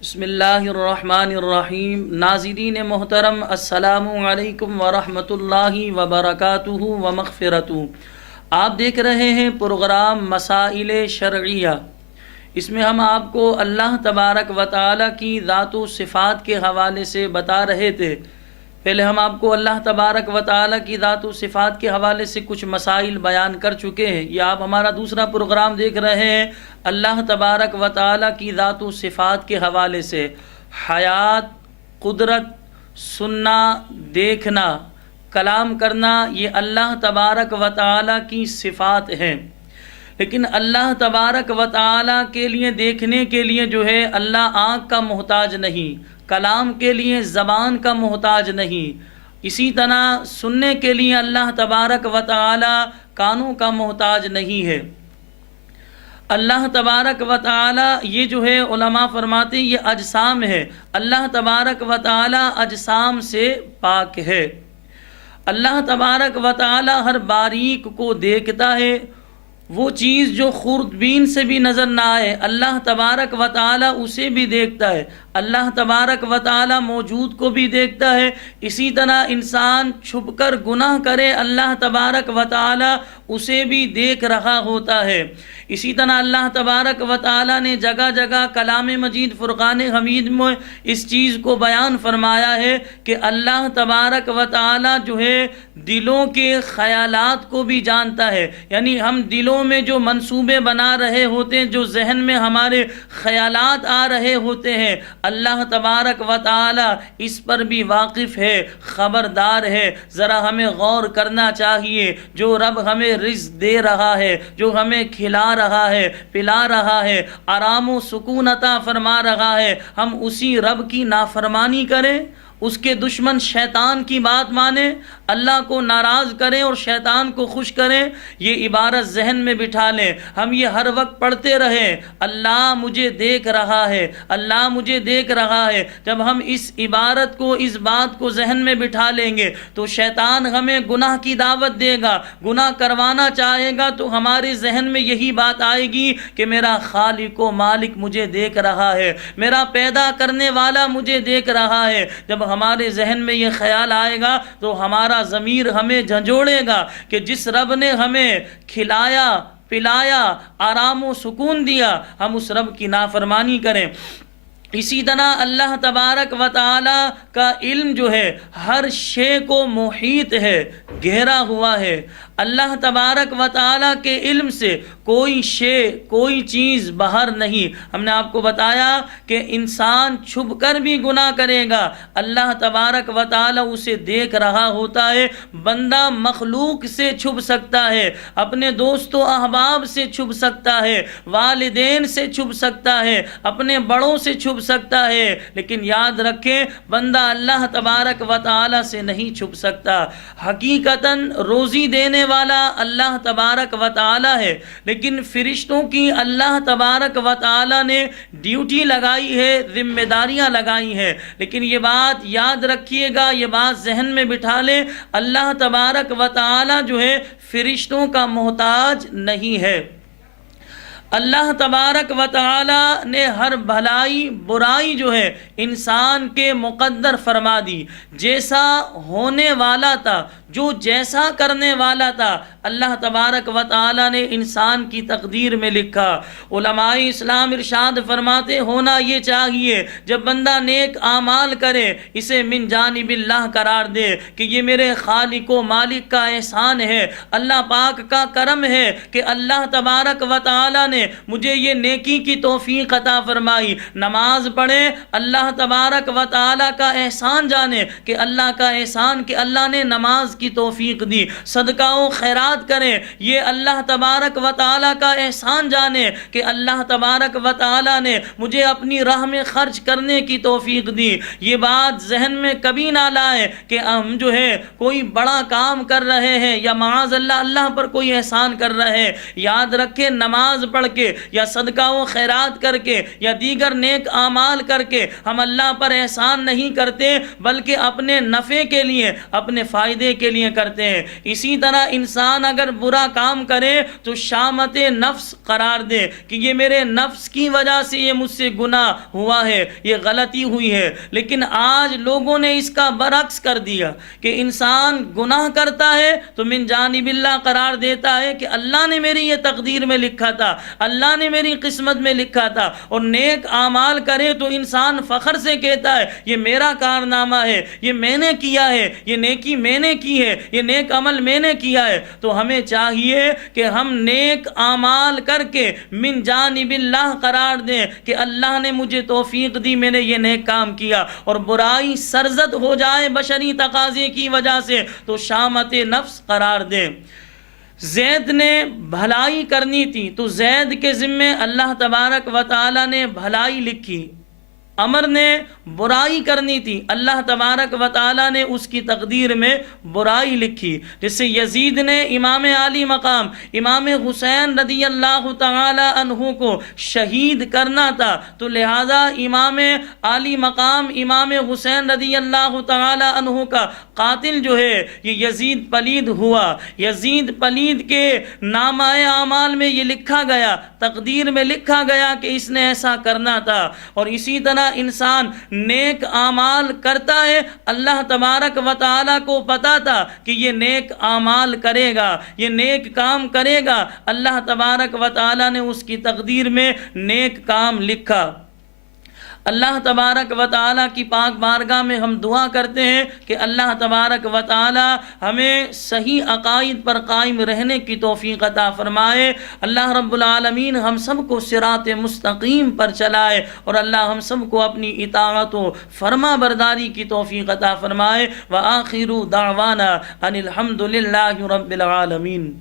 بسم اللہ الرحمن الرحیم۔ ناظرین محترم، السلام علیکم ورحمۃ اللہ وبرکاتہ ومغفرتہ۔ آپ دیکھ رہے ہیں پروگرام مسائل شرعیہ۔ اس میں ہم آپ کو اللہ تبارک و تعالی کی ذات و صفات کے حوالے سے بتا رہے تھے۔ پہلے ہم آپ کو اللہ تبارک و تعالی کی ذات و صفات کے حوالے سے کچھ مسائل بیان کر چکے ہیں۔ یہ آپ ہمارا دوسرا پروگرام دیکھ رہے ہیں اللہ تبارک و تعالی کی ذات و صفات کے حوالے سے۔ حیات، قدرت، سننا، دیکھنا، کلام کرنا، یہ اللہ تبارک و تعالی کی صفات ہیں۔ لیکن اللہ تبارک و تعالی کے لیے دیکھنے کے لیے جو ہے اللہ آنکھ کا محتاج نہیں، کلام کے لیے زبان کا محتاج نہیں، اسی طرح سننے کے لیے اللہ تبارک و تعالی کانوں کا محتاج نہیں ہے۔ اللہ تبارک و تعالی یہ جو ہے علماء فرماتے ہیں یہ اجسام ہے، اللہ تبارک و تعالی اجسام سے پاک ہے۔ اللہ تبارک و تعالی ہر باریک کو دیکھتا ہے، وہ چیز جو خوردبین سے بھی نظر نہ آئے اللہ تبارک و تعالی اسے بھی دیکھتا ہے۔ اللہ تبارک و تعالی موجود کو بھی دیکھتا ہے۔ اسی طرح انسان چھپ کر گناہ کرے اللہ تبارک و تعالی اسے بھی دیکھ رہا ہوتا ہے۔ اسی طرح اللہ تبارک و تعالی نے جگہ جگہ کلام مجید فرقان حمید میں اس چیز کو بیان فرمایا ہے کہ اللہ تبارک و تعالی جو ہے دلوں کے خیالات کو بھی جانتا ہے، یعنی ہم دلوں میں جو منصوبے بنا رہے ہوتے ہیں، جو ذہن میں ہمارے خیالات آ رہے ہوتے ہیں، اللہ تبارک و تعالی اس پر بھی واقف ہے، خبردار ہے۔ ذرا ہمیں غور کرنا چاہیے، جو رب ہمیں رزق دے رہا ہے، جو ہمیں کھلا رہا ہے، پلا رہا ہے، آرام و سکون عطا فرما رہا ہے، ہم اسی رب کی نافرمانی کریں، اس کے دشمن شیطان کی بات مانیں، اللہ کو ناراض کریں اور شیطان کو خوش کریں۔ یہ عبارت ذہن میں بٹھا لیں، ہم یہ ہر وقت پڑھتے رہیں، اللہ مجھے دیکھ رہا ہے، اللہ مجھے دیکھ رہا ہے۔ جب ہم اس عبارت کو، اس بات کو ذہن میں بٹھا لیں گے تو شیطان ہمیں گناہ کی دعوت دے گا، گناہ کروانا چاہے گا تو ہمارے ذہن میں یہی بات آئے گی کہ میرا خالق و مالک مجھے دیکھ رہا ہے، میرا پیدا کرنے والا مجھے دیکھ رہا ہے۔ جب ہمارے ذہن میں یہ خیال آئے گا تو ہمارا ضمیر ہمیں جھنجھوڑے گا کہ جس رب نے ہمیں کھلایا، پلایا، آرام و سکون دیا، ہم اس رب کی نافرمانی کریں۔ اسی طرح اللہ تبارک و تعالی کا علم جو ہے ہر شے کو محیط ہے، گھیرا ہوا ہے۔ اللہ تبارک و تعالی کے علم سے کوئی شے، کوئی چیز باہر نہیں۔ ہم نے آپ کو بتایا کہ انسان چھپ کر بھی گناہ کرے گا، اللہ تبارک و تعالی اسے دیکھ رہا ہوتا ہے۔ بندہ مخلوق سے چھپ سکتا ہے، اپنے دوست و احباب سے چھپ سکتا ہے، والدین سے چھپ سکتا ہے، اپنے بڑوں سے چھپ سکتا ہے، لیکن یاد رکھیں بندہ اللہ تبارک و تعالی سے نہیں چھپ سکتا۔ حقیقتاً روزی دینے والا اللہ تبارک و تعالی ہے، لیکن فرشتوں کی اللہ تبارک و تعالی نے ڈیوٹی لگائی ہے، ذمہ داریاں لگائی ہیں۔ لیکن یہ بات یاد رکھیے گا، یہ بات ذہن میں بٹھا لیں، اللہ تبارک و تعالی جو ہے فرشتوں کا محتاج نہیں ہے۔ اللہ تبارک و تعالی نے ہر بھلائی برائی جو ہے انسان کے مقدر فرما دی، جیسا ہونے والا تھا، جو جیسا کرنے والا تھا اللہ تبارک و تعالی نے انسان کی تقدیر میں لکھا۔ علماء اسلام ارشاد فرماتے ہونا یہ چاہیے جب بندہ نیک اعمال کرے اسے من جانب اللہ قرار دے کہ یہ میرے خالق و مالک کا احسان ہے، اللہ پاک کا کرم ہے کہ اللہ تبارک و تعالی نے مجھے یہ نیکی کی توفیق عطا فرمائی۔ نماز پڑھیں، اللہ تبارک و تعالی کا احسان جانے کہ اللہ کا احسان کہ اللہ نے نماز کی توفیق دی۔ صدقہ و خیرات کریں، یہ اللہ تبارک و تعالی کا احسان جانے کہ اللہ تبارک و تعالی نے مجھے اپنی راہ میں خرچ کرنے کی توفیق دی۔ یہ بات ذہن میں کبھی نہ لائے کہ ہم جو ہے کوئی بڑا کام کر رہے ہیں یا معاذ اللہ اللہ پر کوئی احسان کر رہے ہیں۔ یاد رکھیں نماز پڑھ کے یا صدقہ و خیرات کر کے یا دیگر نیک اعمال کر کے ہم اللہ پر احسان نہیں کرتے، بلکہ اپنے نفع کے لیے، اپنے فائدے کے کے لیے کرتے ہیں۔ اسی طرح انسان اگر برا کام کرے تو شامت نفس قرار دے کہ یہ میرے نفس کی وجہ سے یہ مجھ سے گناہ ہوا ہے، یہ غلطی ہوئی ہے۔ لیکن آج لوگوں نے اس کا برعکس کر دیا کہ انسان گناہ کرتا ہے تو من جانب اللہ قرار دیتا ہے کہ اللہ نے میری یہ تقدیر میں لکھا تھا، اللہ نے میری قسمت میں لکھا تھا۔ اور نیک اعمال کرے تو انسان فخر سے کہتا ہے یہ میرا کارنامہ ہے، یہ میں نے کیا ہے، یہ نیکی میں نے کی ہے، یہ نیک عمل میں نے کیا ہے۔ تو ہمیں چاہیے کہ ہم نیک اعمال کر کے من جانب اللہ قرار دیں کہ اللہ نے مجھے توفیق دی، میں نے یہ نیک کام کیا۔ اور برائی سرزد ہو جائے بشری تقاضے کی وجہ سے تو شامت نفس قرار دیں۔ زید نے بھلائی کرنی تھی تو زید کے ذمے اللہ تبارک و تعالی نے بھلائی لکھی۔ عمر نے برائی کرنی تھی، اللہ تبارک و تعالی نے اس کی تقدیر میں برائی لکھی۔ جیسے یزید نے امام عالی مقام امام حسین رضی اللہ تعالی عنہ کو شہید کرنا تھا، تو لہذا امام عالی مقام امام حسین رضی اللہ تعالی عنہ کا قاتل جو ہے یہ یزید پلید ہوا۔ یزید پلید کے نامہ اعمال میں یہ لکھا گیا، تقدیر میں لکھا گیا کہ اس نے ایسا کرنا تھا۔ اور اسی طرح انسان نیک اعمال کرتا ہے، اللہ تبارک و تعالیٰ کو پتا تھا کہ یہ نیک اعمال کرے گا، یہ نیک کام کرے گا، اللہ تبارک و تعالیٰ نے اس کی تقدیر میں نیک کام لکھا۔ اللہ تبارک و تعالیٰ کی پاک بارگاہ میں ہم دعا کرتے ہیں کہ اللہ تبارک و تعالیٰ ہمیں صحیح عقائد پر قائم رہنے کی توفیق عطا فرمائے۔ اللہ رب العالمین ہم سب کو صراط مستقیم پر چلائے، اور اللہ ہم سب کو اپنی اطاعت و فرما برداری کی توفیق عطا فرمائے۔ وآخر دعوانا ان الحمد للہ رب العالمین۔